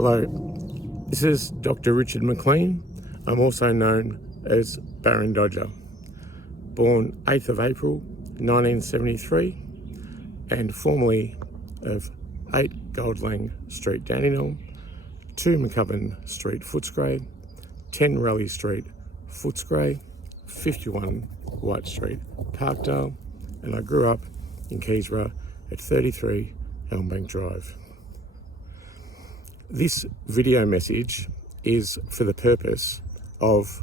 Hello, this is Dr. Richard McLean. I'm also known as Barran Dodger. Born 8th of April 1973 and formerly of 8 Goldlang Street, Dandenong, 2 McCubbin Street, Footscray, 10 Raleigh Street, Footscray, 51 White Street, Parkdale, and I grew up in Keysborough at 33 Elmbank Drive. This video message is for the purpose of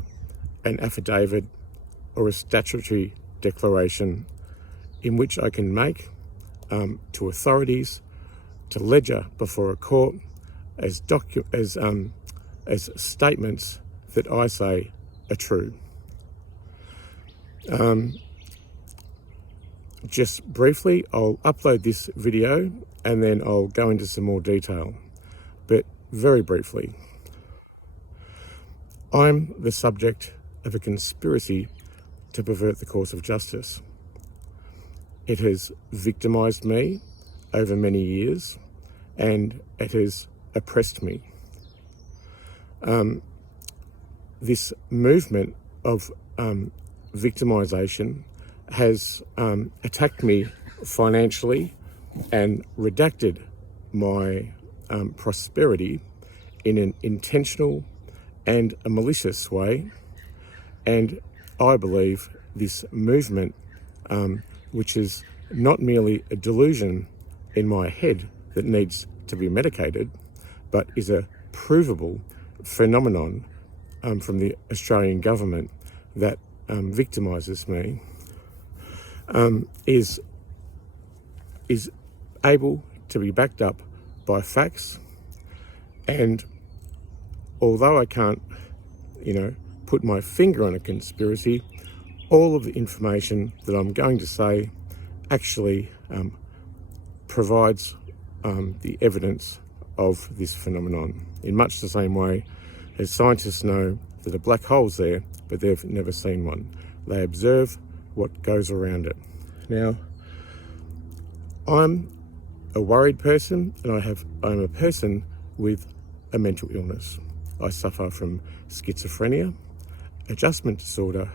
an affidavit or a statutory declaration in which I can make to authorities to ledger before a court as statements that I say are true. Just briefly, I'll upload this video and then I'll go into some more detail. But very briefly, I'm the subject of a conspiracy to pervert the course of justice. It has victimised me over many years and it has oppressed me. This movement of victimisation has attacked me financially and redacted my prosperity in an intentional and a malicious way. And I believe this movement, which is not merely a delusion in my head that needs to be medicated, but is a provable phenomenon from the Australian government that victimises me, is able to be backed up by facts. And although I can't, put my finger on a conspiracy, all of the information that I'm going to say actually provides the evidence of this phenomenon, in much the same way as scientists know that a black hole's there, but they've never seen one. They observe what goes around it. Now, I'm a worried person, and I'm a person with a mental illness. I suffer from schizophrenia, adjustment disorder,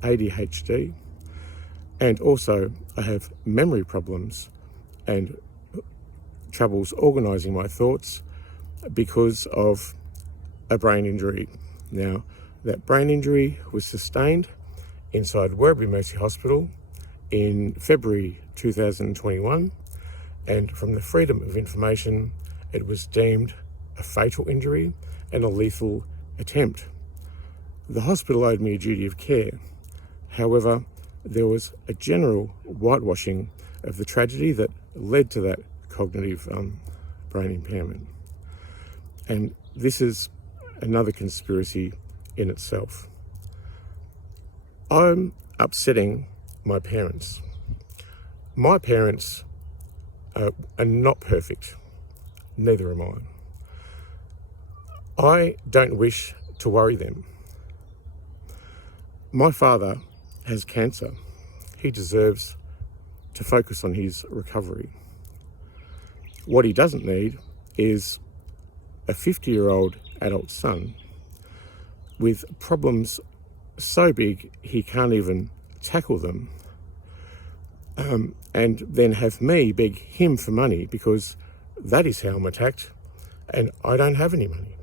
ADHD, and also I have memory problems and troubles organising my thoughts because of a brain injury. Now, that brain injury was sustained inside Werribee Mercy Hospital in February 2021, and from the Freedom of Information, it was deemed a fatal injury and a lethal attempt. The hospital owed me a duty of care. However, there was a general whitewashing of the tragedy that led to that cognitive brain impairment. And this is another conspiracy in itself. I'm upsetting my parents. My parents are not perfect. Neither am I. I don't wish to worry them. My father has cancer. He deserves to focus on his recovery. What he doesn't need is a 50-year-old adult son with problems so big he can't even tackle them, and then have me beg him for money, because that is how I'm attacked and I don't have any money.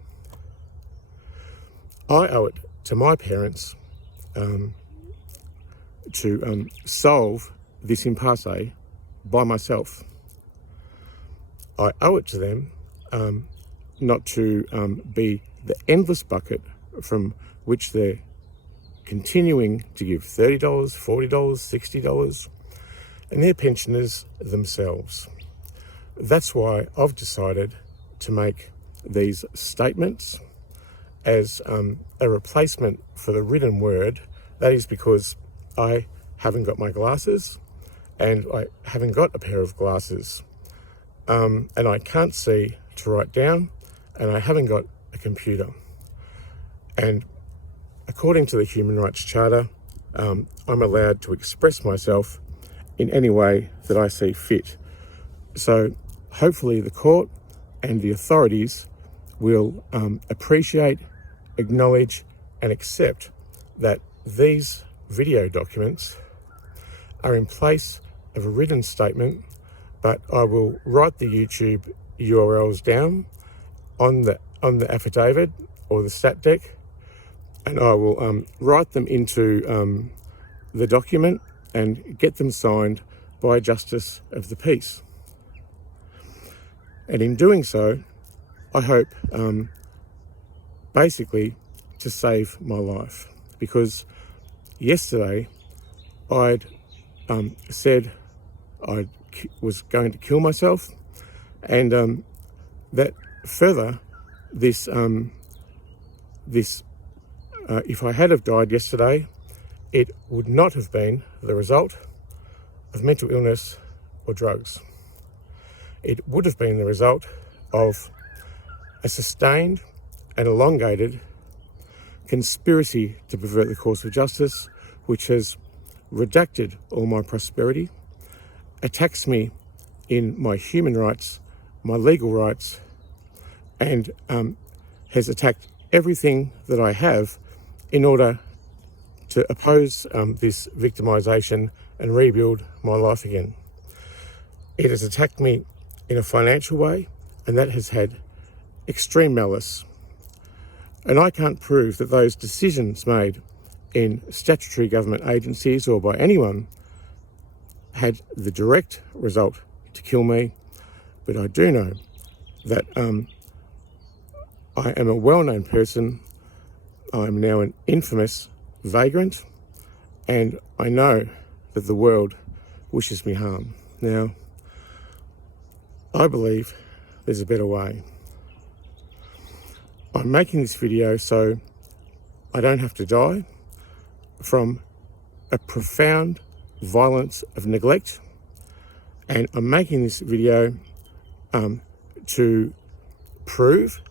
I owe it to my parents to solve this impasse by myself. I owe it to them not to be the endless bucket from which they're continuing to give $30, $40, $60, and they're pensioners themselves. That's why I've decided to make these statements as a replacement for the written word. That is because I haven't got my glasses and I haven't got a pair of glasses, and I can't see to write down, and I haven't got a computer. And according to the Human Rights Charter, I'm allowed to express myself in any way that I see fit. So hopefully the court and the authorities will appreciate, acknowledge and accept that these video documents are in place of a written statement, but I will write the YouTube URLs down on the affidavit or the stat deck, and I will write them into the document and get them signed by a Justice of the Peace. And in doing so, I hope basically to save my life, because yesterday I'd said I was going to kill myself, and that further this if I had have died yesterday, it would not have been the result of mental illness or drugs. It would have been the result of a sustained and elongated conspiracy to pervert the course of justice, which has redacted all my prosperity, attacks me in my human rights, my legal rights, and has attacked everything that I have in order to oppose this victimisation and rebuild my life again. It has attacked me in a financial way, and that has had extreme malice. And I can't prove that those decisions made in statutory government agencies or by anyone had the direct result to kill me, but I do know that I am a well-known person. I'm now an infamous vagrant, and I know that the world wishes me harm. Now, I believe there's a better way. I'm making this video so I don't have to die from a profound violence of neglect, and I'm making this video to prove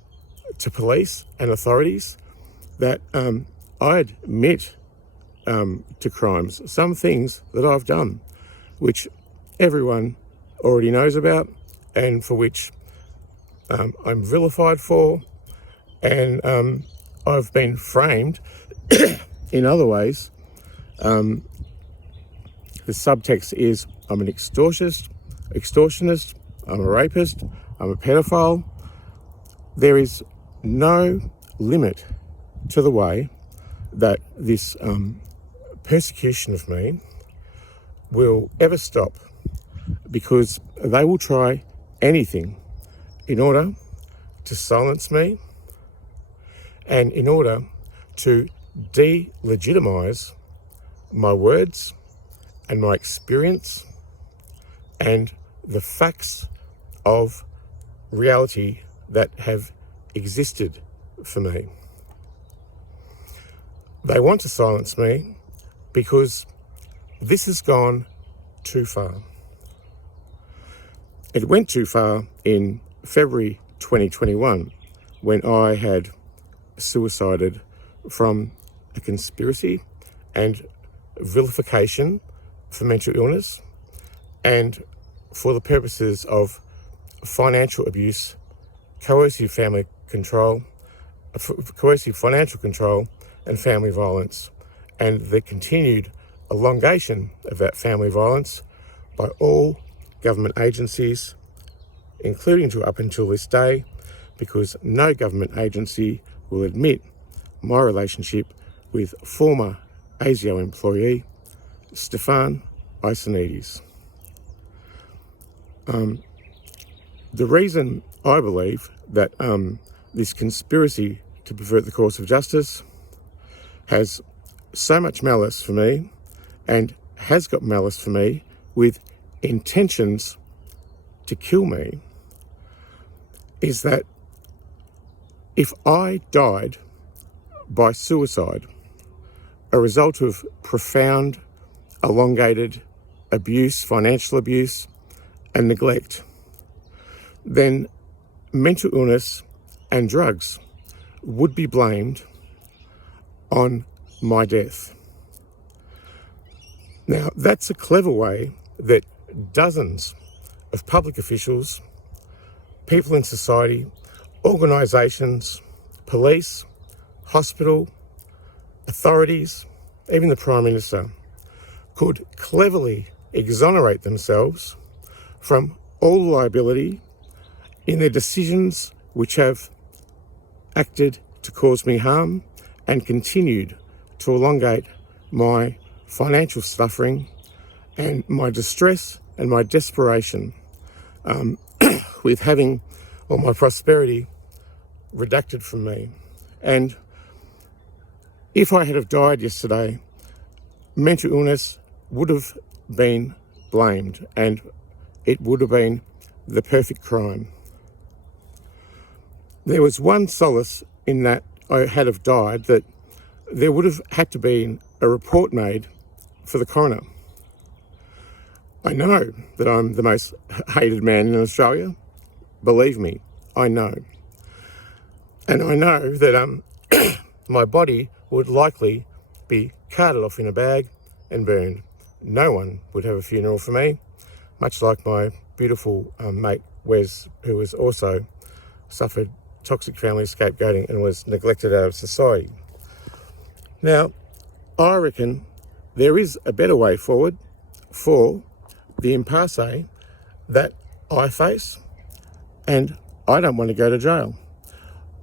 to police and authorities that I admit to crimes, some things that I've done, which everyone already knows about and for which I'm vilified for, and I've been framed in other ways. The subtext is I'm an extortionist, I'm a rapist, I'm a pedophile. There is no limit to the way that this persecution of me will ever stop, because they will try anything in order to silence me and in order to delegitimize my words and my experience and the facts of reality that have existed for me. They want to silence me because this has gone too far. It went too far in February 2021 when I had suicided from a conspiracy and vilification for mental illness and for the purposes of financial abuse, coercive financial control and family violence, and the continued elongation of that family violence by all government agencies, including to up until this day, because no government agency will admit my relationship with former ASIO employee Stefan Ioannidis. The reason I believe that this conspiracy to pervert the course of justice has so much malice for me and has got malice for me with intentions to kill me is that if I died by suicide, a result of profound, elongated abuse, financial abuse and neglect, then mental illness and drugs would be blamed on my death. Now, that's a clever way that dozens of public officials, people in society, organisations, police, hospital, authorities, even the Prime Minister, could cleverly exonerate themselves from all liability in their decisions which have acted to cause me harm and continued to elongate my financial suffering and my distress and my desperation with having all my prosperity redacted from me. And if I had have died yesterday, mental illness would have been blamed and it would have been the perfect crime. There was one solace in that I had have died, that there would have had to be a report made for the coroner. I know that I'm the most hated man in Australia. Believe me, I know. And I know that my body would likely be carted off in a bag and burned. No one would have a funeral for me, much like my beautiful mate Wes, who has also suffered toxic family scapegoating and was neglected out of society. Now, I reckon there is a better way forward for the impasse that I face, and I don't want to go to jail.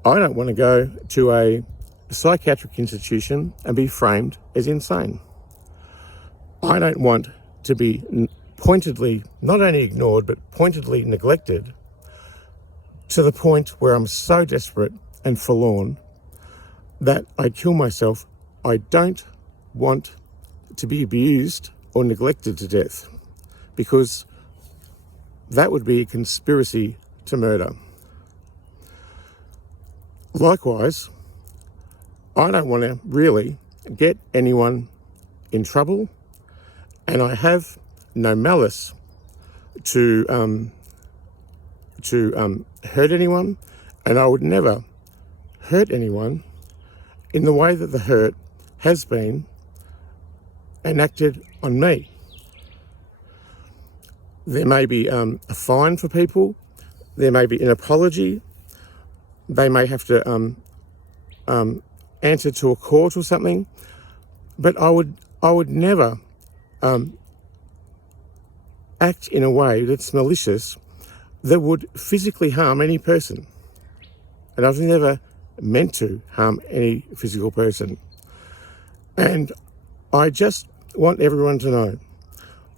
I don't want to go to a psychiatric institution and be framed as insane. I don't want to be pointedly, not only ignored, but pointedly neglected to the point where I'm so desperate and forlorn that I kill myself. I don't want to be abused or neglected to death, because that would be a conspiracy to murder. Likewise, I don't want to really get anyone in trouble, and I have no malice to hurt anyone, and I would never hurt anyone in the way that the hurt has been enacted on me. There may be a fine for people, there may be an apology, they may have to answer to a court or something, but I would never act in a way that's malicious, that would physically harm any person. And I've never meant to harm any physical person. And I just want everyone to know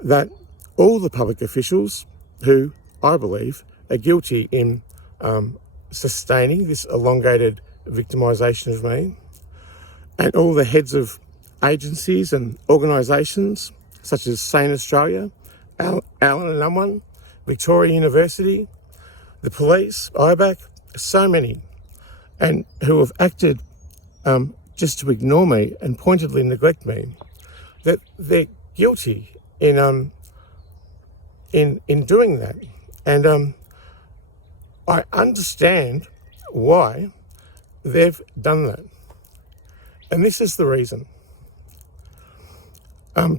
that all the public officials who I believe are guilty in sustaining this elongated victimisation of me, and all the heads of agencies and organisations such as Sane Australia, Allen and Unwin, Victoria University, the police, IBAC, so many, and who have acted just to ignore me and pointedly neglect me, that they're guilty in doing that. And I understand why they've done that. And this is the reason.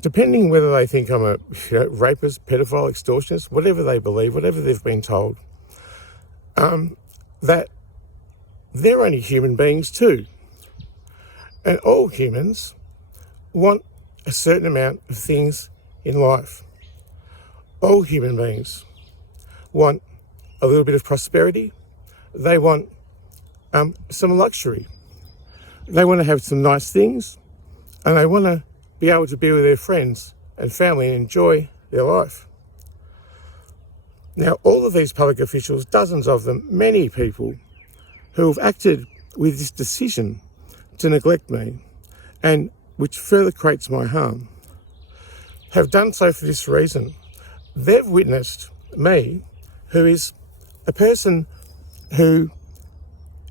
Depending whether they think I'm a rapist, pedophile, extortionist, whatever they believe, whatever they've been told, that they're only human beings too. And all humans want a certain amount of things in life. All human beings want a little bit of prosperity. They want some luxury. They want to have some nice things, and they want to be able to be with their friends and family and enjoy their life. Now, all of these public officials, dozens of them, many people who have acted with this decision to neglect me, and which further creates my harm, have done so for this reason. They've witnessed me, who is a person who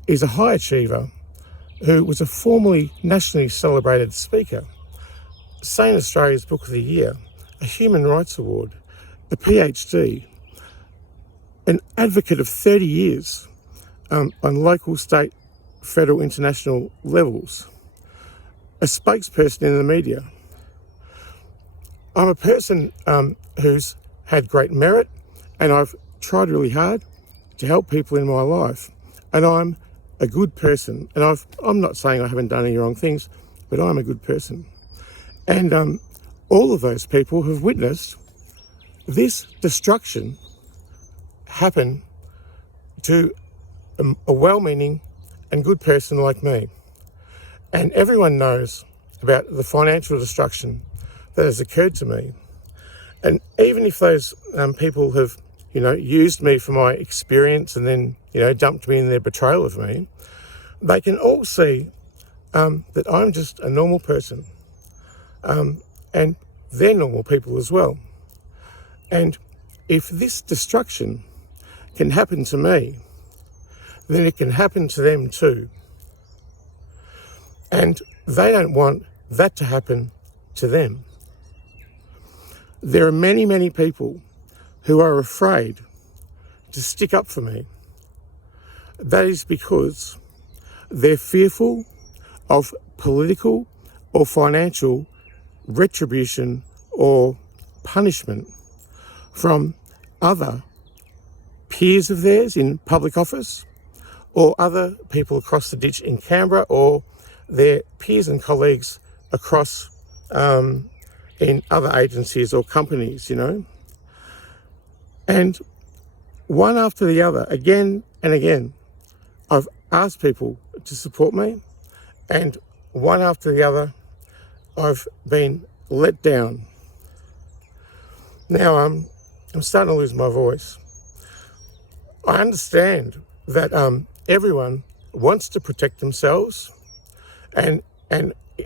is a high achiever, who was a formerly nationally celebrated speaker, Sane Australia's Book of the Year, a Human Rights Award, a PhD, an advocate of 30 years on local, state, federal, international levels, a spokesperson in the media. I'm a person who's had great merit, and I've tried really hard to help people in my life. And I'm a good person. And I'm not saying I haven't done any wrong things, but I'm a good person. And all of those people have witnessed this destruction happen to a well-meaning and good person like me. And everyone knows about the financial destruction that has occurred to me. And even if those people have, used me for my experience and then, dumped me in their betrayal of me, they can all see that I'm just a normal person. And they're normal people as well. And if this destruction can happen to me, then it can happen to them too. And they don't want that to happen to them. There are many, many people who are afraid to stick up for me. That is because they're fearful of political or financial retribution or punishment from other peers of theirs in public office, or other people across the ditch in Canberra, or their peers and colleagues across in other agencies or companies, And one after the other, again and again, I've asked people to support me, and one after the other, I've been let down. Now I'm starting to lose my voice. I understand that everyone wants to protect themselves and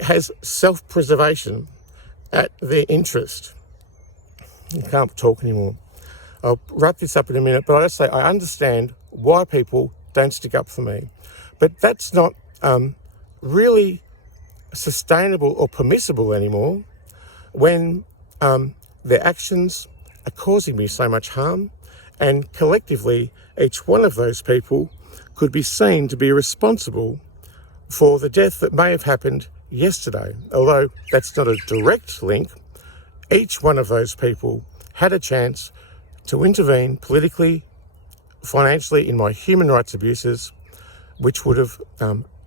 has self-preservation at their interest. I can't talk anymore. I'll wrap this up in a minute, but I just say I understand why people don't stick up for me. But that's not really sustainable or permissible anymore when their actions are causing me so much harm, and collectively each one of those people could be seen to be responsible for the death that may have happened yesterday. Although that's not a direct link, each one of those people had a chance to intervene politically, financially in my human rights abuses, which would have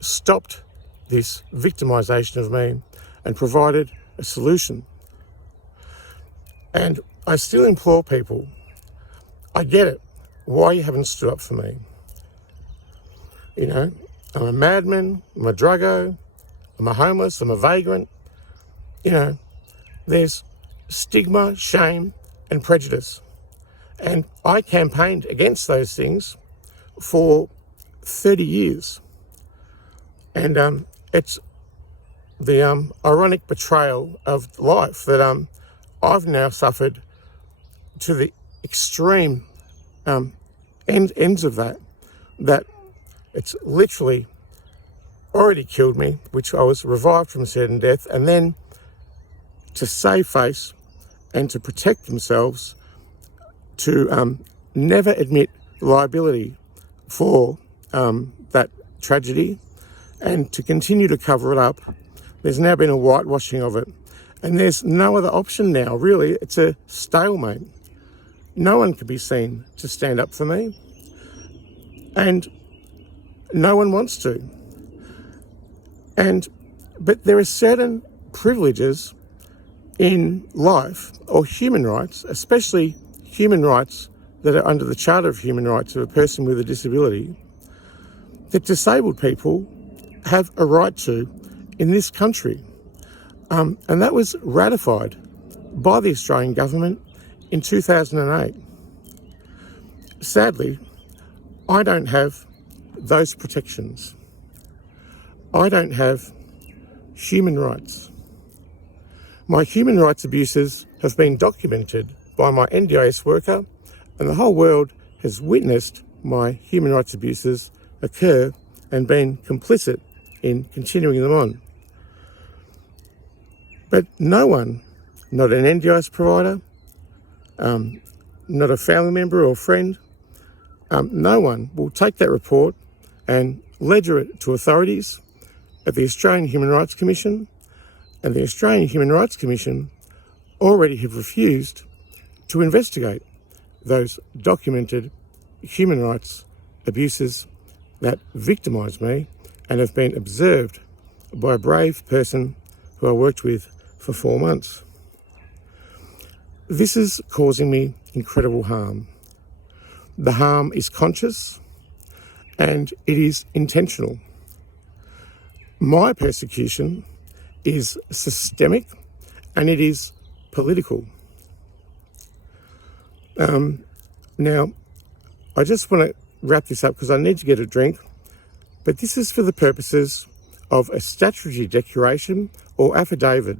stopped this victimisation of me and provided a solution. And I still implore people, I get it, why you haven't stood up for me. I'm a madman, I'm a druggo, I'm a homeless, I'm a vagrant. There's stigma, shame and prejudice. And I campaigned against those things for 30 years. And it's the ironic betrayal of life that I've now suffered to the extreme ends of that it's literally already killed me, which I was revived from certain death, and then to save face and to protect themselves, to never admit liability for that tragedy and to continue to cover it up. There's now been a whitewashing of it, and there's no other option now, really. It's a stalemate. No one can be seen to stand up for me, and no one wants to. But there are certain privileges in life, or human rights, especially human rights that are under the Charter of Human Rights of a person with a disability, that disabled people have a right to in this country. And that was ratified by the Australian government in 2008. Sadly, I don't have those protections. I don't have human rights. My human rights abuses have been documented by my NDIS worker, and the whole world has witnessed my human rights abuses occur and been complicit in continuing them on. But no one, not an NDIS provider, not a family member or friend, no one will take that report and ledger it to authorities at the Australian Human Rights Commission, and the Australian Human Rights Commission already have refused to investigate those documented human rights abuses that victimised me and have been observed by a brave person who I worked with for 4 months. This is causing me incredible harm. The harm is conscious and it is intentional. My persecution is systemic and it is political. Now, I just want to wrap this up because I need to get a drink, but this is for the purposes of a statutory declaration or affidavit.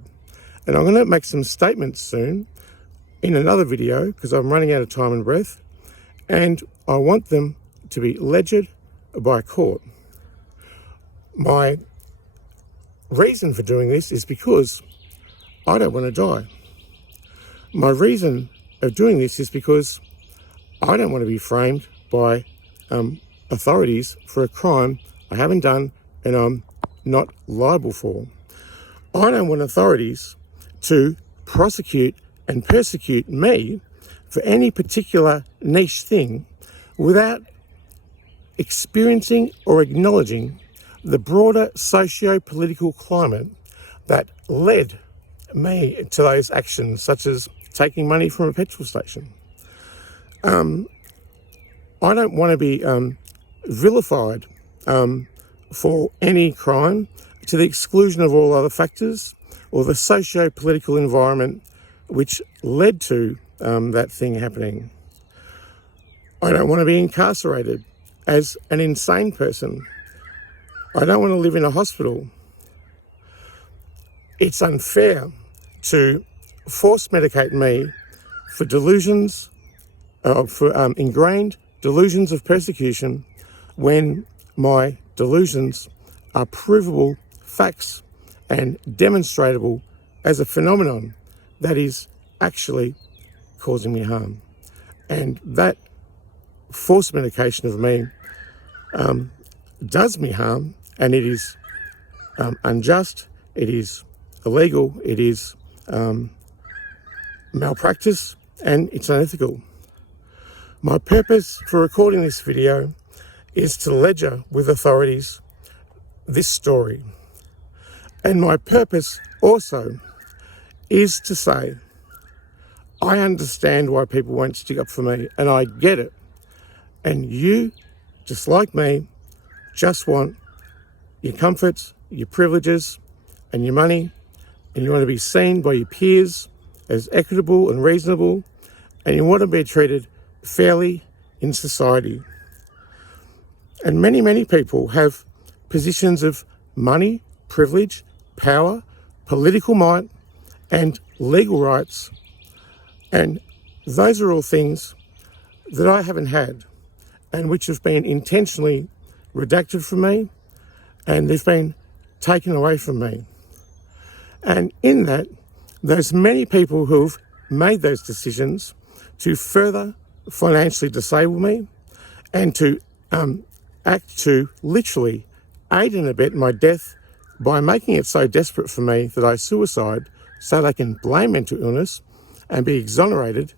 And I'm going to make some statements soon in another video because I'm running out of time and breath, and I want them to be legid by a court. My reason for doing this is because I don't want to die. My reason of doing this is because I don't want to be framed by authorities for a crime I haven't done and I'm not liable for. I don't want authorities to prosecute and persecute me for any particular niche thing without experiencing or acknowledging the broader socio-political climate that led me to those actions, such as taking money from a petrol station. I don't want to be vilified for any crime to the exclusion of all other factors or the socio-political environment which led to that thing happening. I don't want to be incarcerated as an insane person. I don't want to live in a hospital. It's unfair to force medicate me for delusions, for ingrained delusions of persecution when my delusions are provable facts and demonstrable as a phenomenon that is actually causing me harm. And that forced medication of me does me harm, and it is unjust, it is illegal, it is malpractice, and it's unethical. My purpose for recording this video is to ledger with authorities this story. And my purpose also is to say, I understand why people won't stick up for me, and I get it. And you, just like me, just want your comforts, your privileges, and your money, and you want to be seen by your peers as equitable and reasonable, and you want to be treated fairly in society. And many, many people have positions of money, privilege, power, political might, and legal rights. And those are all things that I haven't had and which have been intentionally redacted from me, and they've been taken away from me. And in that, there's many people who've made those decisions to further financially disable me and to act to literally aid and abet my death by making it so desperate for me that I suicide so they can blame mental illness and be exonerated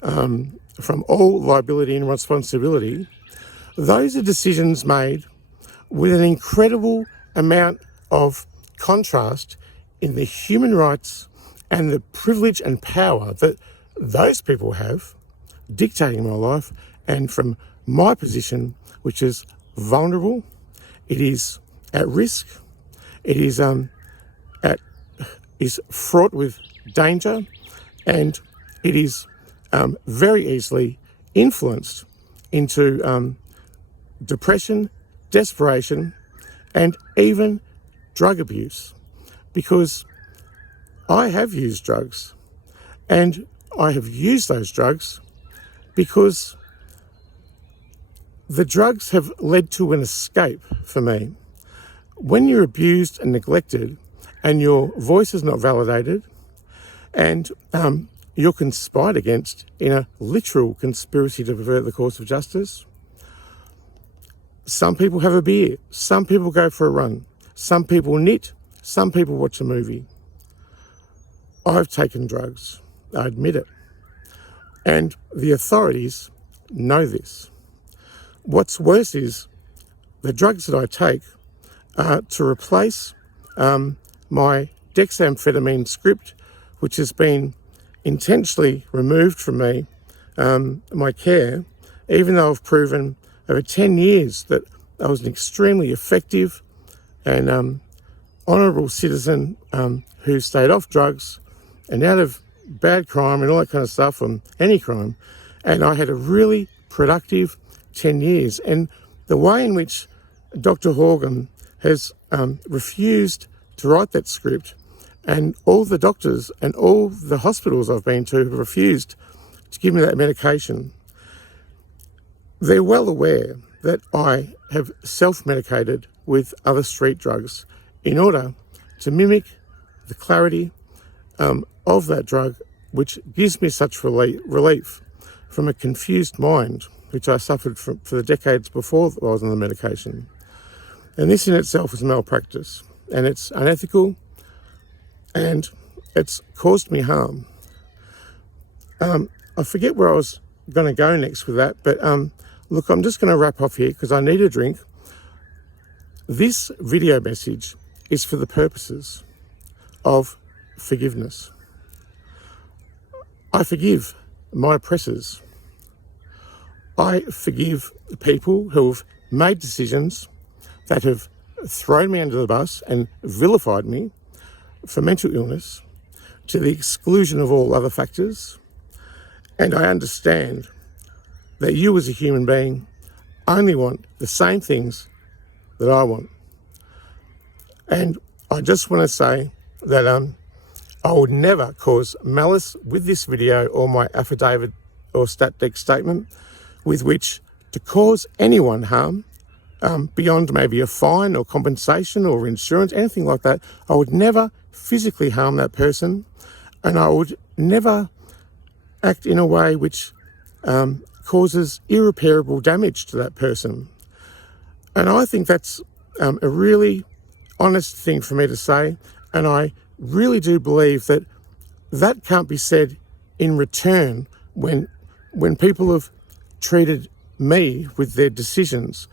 from all liability and responsibility. Those are decisions made with an incredible amount of contrast in the human rights and the privilege and power that those people have dictating my life, and from my position, which is vulnerable, it is at risk, it is fraught with danger, and it is very easily influenced into depression, desperation, and even drug abuse, because I have used drugs, and I have used those drugs because the drugs have led to an escape for me. When you're abused and neglected and your voice is not validated and you're conspired against in a literal conspiracy to pervert the course of justice, some people have a beer, some people go for a run, some people knit, some people watch a movie. I've taken drugs, I admit it. And the authorities know this. What's worse is the drugs that I take are to replace my dexamphetamine script, which has been intentionally removed from me, my care, even though I've proven over 10 years that I was an extremely effective and honourable citizen who stayed off drugs and out of bad crime and all that kind of stuff, from any crime. And I had a really productive 10 years. And the way in which Dr. Horgan has refused to write that script, and all the doctors and all the hospitals I've been to have refused to give me that medication. They're well aware that I have self-medicated with other street drugs in order to mimic the clarity of that drug, which gives me such relief from a confused mind, which I suffered from for the decades before I was on the medication. And this in itself is malpractice, and it's unethical, and it's caused me harm. I forget where I was going to go next with that, but look, I'm just going to wrap off here because I need a drink. This video message is for the purposes of forgiveness. I forgive my oppressors. I forgive people who have made decisions that have thrown me under the bus and vilified me for mental illness to the exclusion of all other factors. And I understand that you as a human being only want the same things that I want. And I just want to say that I would never cause malice with this video or my affidavit or stat-dec statement with which to cause anyone harm beyond maybe a fine or compensation or insurance, anything like that. I would never physically harm that person, and I would never act in a way which causes irreparable damage to that person. And I think that's a really honest thing for me to say, and I really do believe that that can't be said in return when people have treated me with their decisions,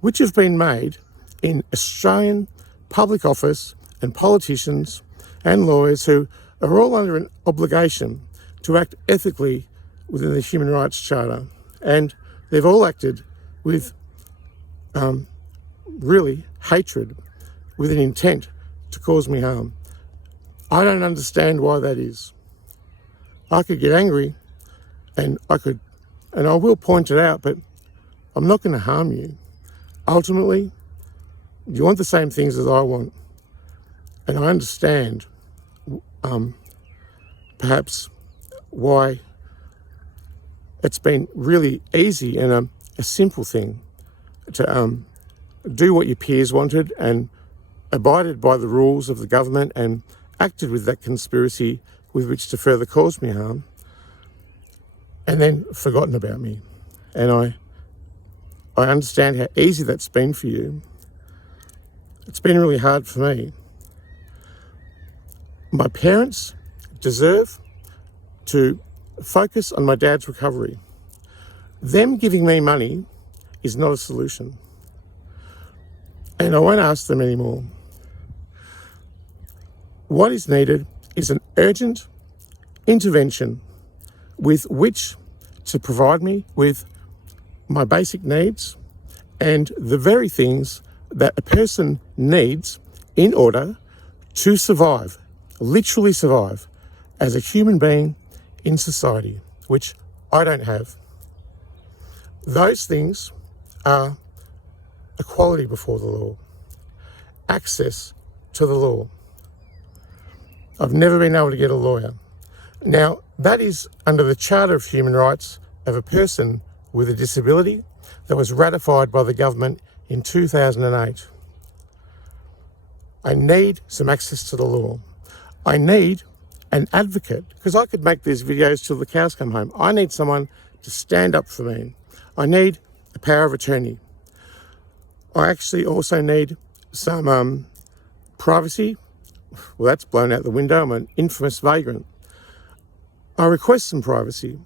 which have been made in Australian public office, and politicians and lawyers who are all under an obligation to act ethically within the Human Rights Charter. And they've all acted with really hatred, with an intent to cause me harm. I don't understand why that is. I could get angry and I will point it out, but I'm not going to harm you. Ultimately, you want the same things as I want. And I understand perhaps why it's been really easy and a simple thing to do what your peers wanted and abided by the rules of the government and acted with that conspiracy with which to further cause me harm, and then forgotten about me. And I understand how easy that's been for you. It's been really hard for me. My parents deserve to focus on my dad's recovery. Them giving me money is not a solution. And I won't ask them anymore. What is needed is an urgent intervention with which to provide me with my basic needs and the very things that a person needs in order to survive, literally survive, as a human being in society, which I don't have. Those things are equality before the law, access to the law. I've never been able to get a lawyer. Now, that is under the Charter of Human Rights of a person with a disability that was ratified by the government in 2008. I need some access to the law. I need an advocate, because I could make these videos till the cows come home. I need someone to stand up for me. I need a power of attorney. I actually also need some privacy. Well, that's blown out the window. I'm an infamous vagrant. I request some privacy.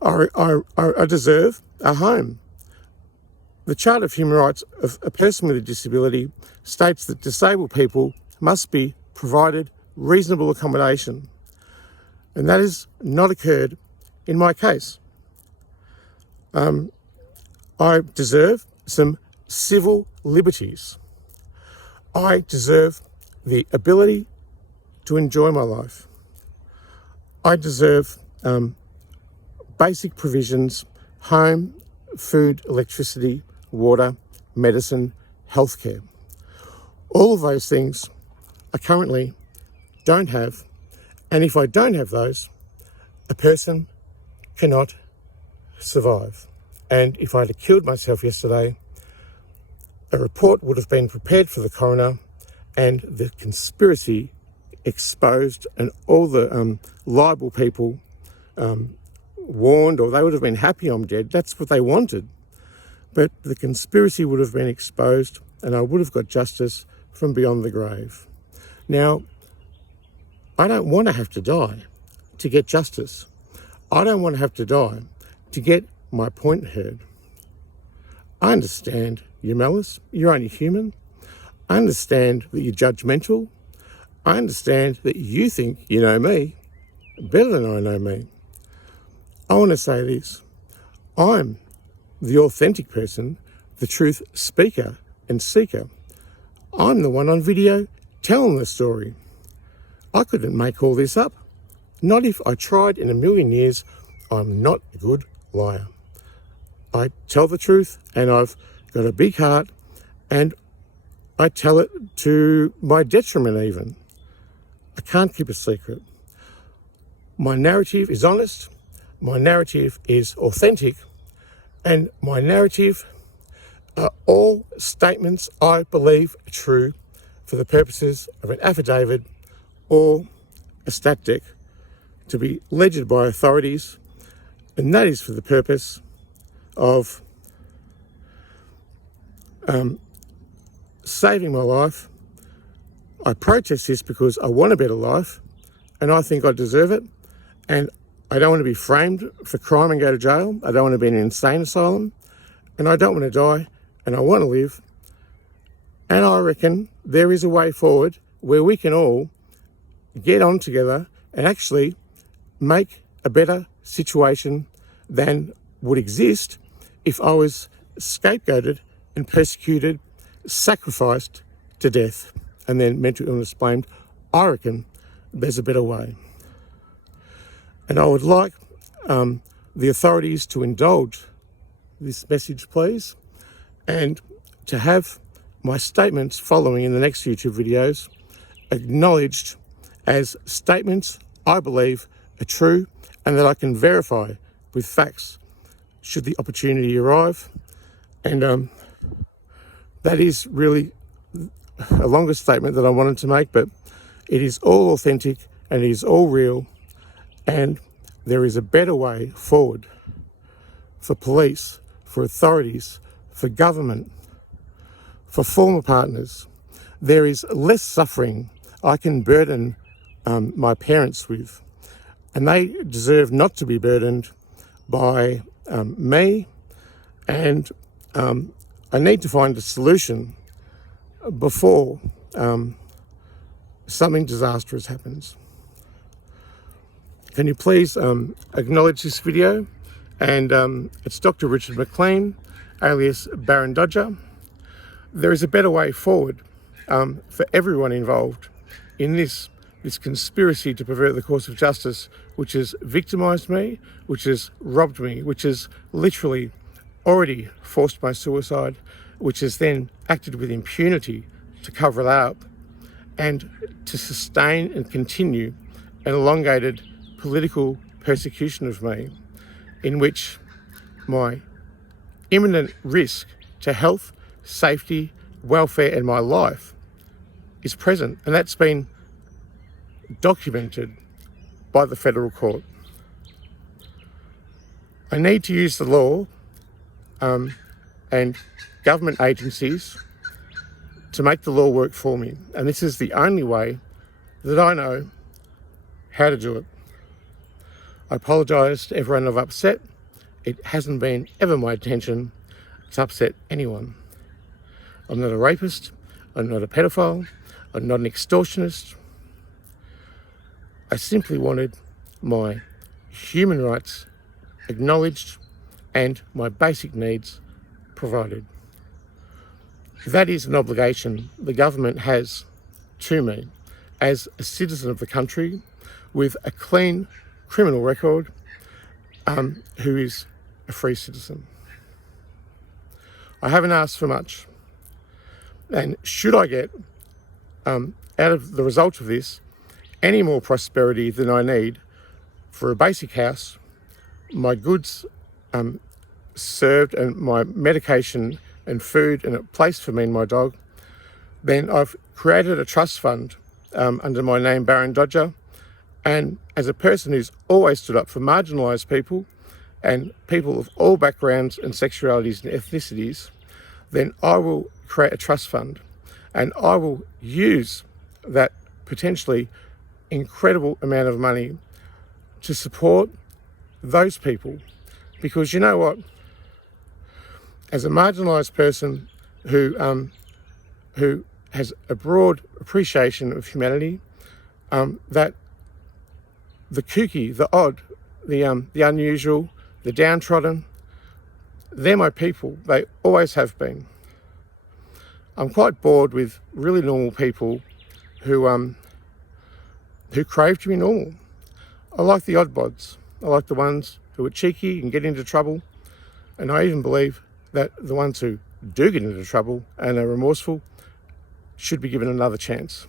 I deserve a home. The Charter of Human Rights of a person with a disability states that disabled people must be provided reasonable accommodation, and that has not occurred in my case. I deserve some civil liberties. I deserve the ability to enjoy my life. I deserve basic provisions: home, food, electricity, water, medicine, healthcare. All of those things I currently don't have, and if I don't have those, a person cannot survive. And if I had killed myself yesterday, a report would have been prepared for the coroner and the conspiracy exposed, and all the liable people warned, or they would have been happy I'm dead. That's what they wanted. But the conspiracy would have been exposed, and I would have got justice from beyond the grave. Now, I don't want to have to die to get justice. I don't want to have to die to get my point heard. I understand your malice. You're only human. I understand that you're judgmental. I understand that you think you know me better than I know me. I want to say this. I'm the authentic person, the truth speaker and seeker. I'm the one on video telling the story. I couldn't make all this up. Not if I tried in a million years. I'm not a good liar. I tell the truth, and I've got a big heart, and I tell it to my detriment even. I can't keep a secret. My narrative is honest, my narrative is authentic, and my narrative are all statements I believe are true for the purposes of an affidavit or a stat dec to be alleged by authorities, and that is for the purpose of saving my life. I protest this because I want a better life, and I think I deserve it, and I don't want to be framed for crime and go to jail. I don't want to be in an insane asylum, and I don't want to die, and I want to live. And I reckon there is a way forward where we can all get on together and actually make a better situation than would exist if I was scapegoated and persecuted, sacrificed to death, and then mental illness blamed. I reckon there's a better way. And I would like the authorities to indulge this message, please, and to have my statements following in the next YouTube videos acknowledged as statements I believe are true and that I can verify with facts should the opportunity arrive. And that is really a longer statement that I wanted to make, but it is all authentic and it is all real, and there is a better way forward for police, for authorities, for government, for former partners. There is less suffering I can burden my parents with, and they deserve not to be burdened by me, and I need to find a solution before something disastrous happens. Can you please acknowledge this video? And it's Dr. Richard McLean, alias Barran Dodger. There is a better way forward for everyone involved in this conspiracy to pervert the course of justice, which has victimised me, which has robbed me, which has literally already forced my suicide, which has then acted with impunity to cover it up, and to sustain and continue an elongated political persecution of me, in which my imminent risk to health, safety, welfare and my life is present, and that's been documented by the federal court. I need to use the law and government agencies to make the law work for me, and this is the only way that I know how to do it. I apologise to everyone I've upset. It hasn't been ever my intention, to upset anyone. I'm not a rapist, I'm not a pedophile, I'm not an extortionist. I simply wanted my human rights acknowledged and my basic needs provided. That is an obligation the government has to me as a citizen of the country with a clean criminal record, who is a free citizen. I haven't asked for much. And should I get, out of the result of this, any more prosperity than I need for a basic house, my goods served and my medication and food and a place for me and my dog, then I've created a trust fund under my name, Barran Dodger. And as a person who's always stood up for marginalised people and people of all backgrounds and sexualities and ethnicities, then I will create a trust fund and I will use that potentially incredible amount of money to support those people. Because you know what? As a marginalised person who has a broad appreciation of humanity, that the kooky, the odd, the unusual, the downtrodden, they're my people. They always have been. I'm quite bored with really normal people who crave to be normal. I like the oddbods. I like the ones who are cheeky and get into trouble. And I even believe that the ones who do get into trouble and are remorseful should be given another chance.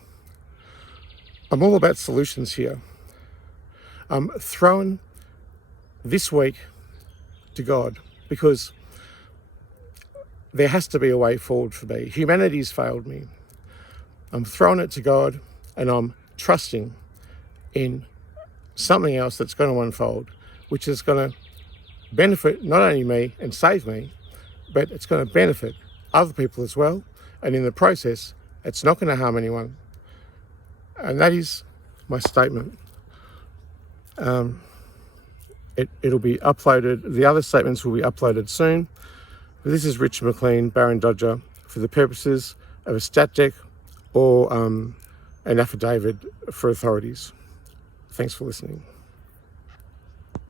I'm all about solutions here. I'm throwing this week to God because there has to be a way forward for me. Humanity's failed me. I'm throwing it to God and I'm trusting in something else that's going to unfold, which is going to benefit not only me and save me, but it's going to benefit other people as well. And in the process, it's not going to harm anyone. And that is my statement. It'll be uploaded. The other statements will be uploaded soon. But this is Richard McLean, Barran Dodger, for the purposes of a stat dec or an affidavit for authorities. Thanks for listening.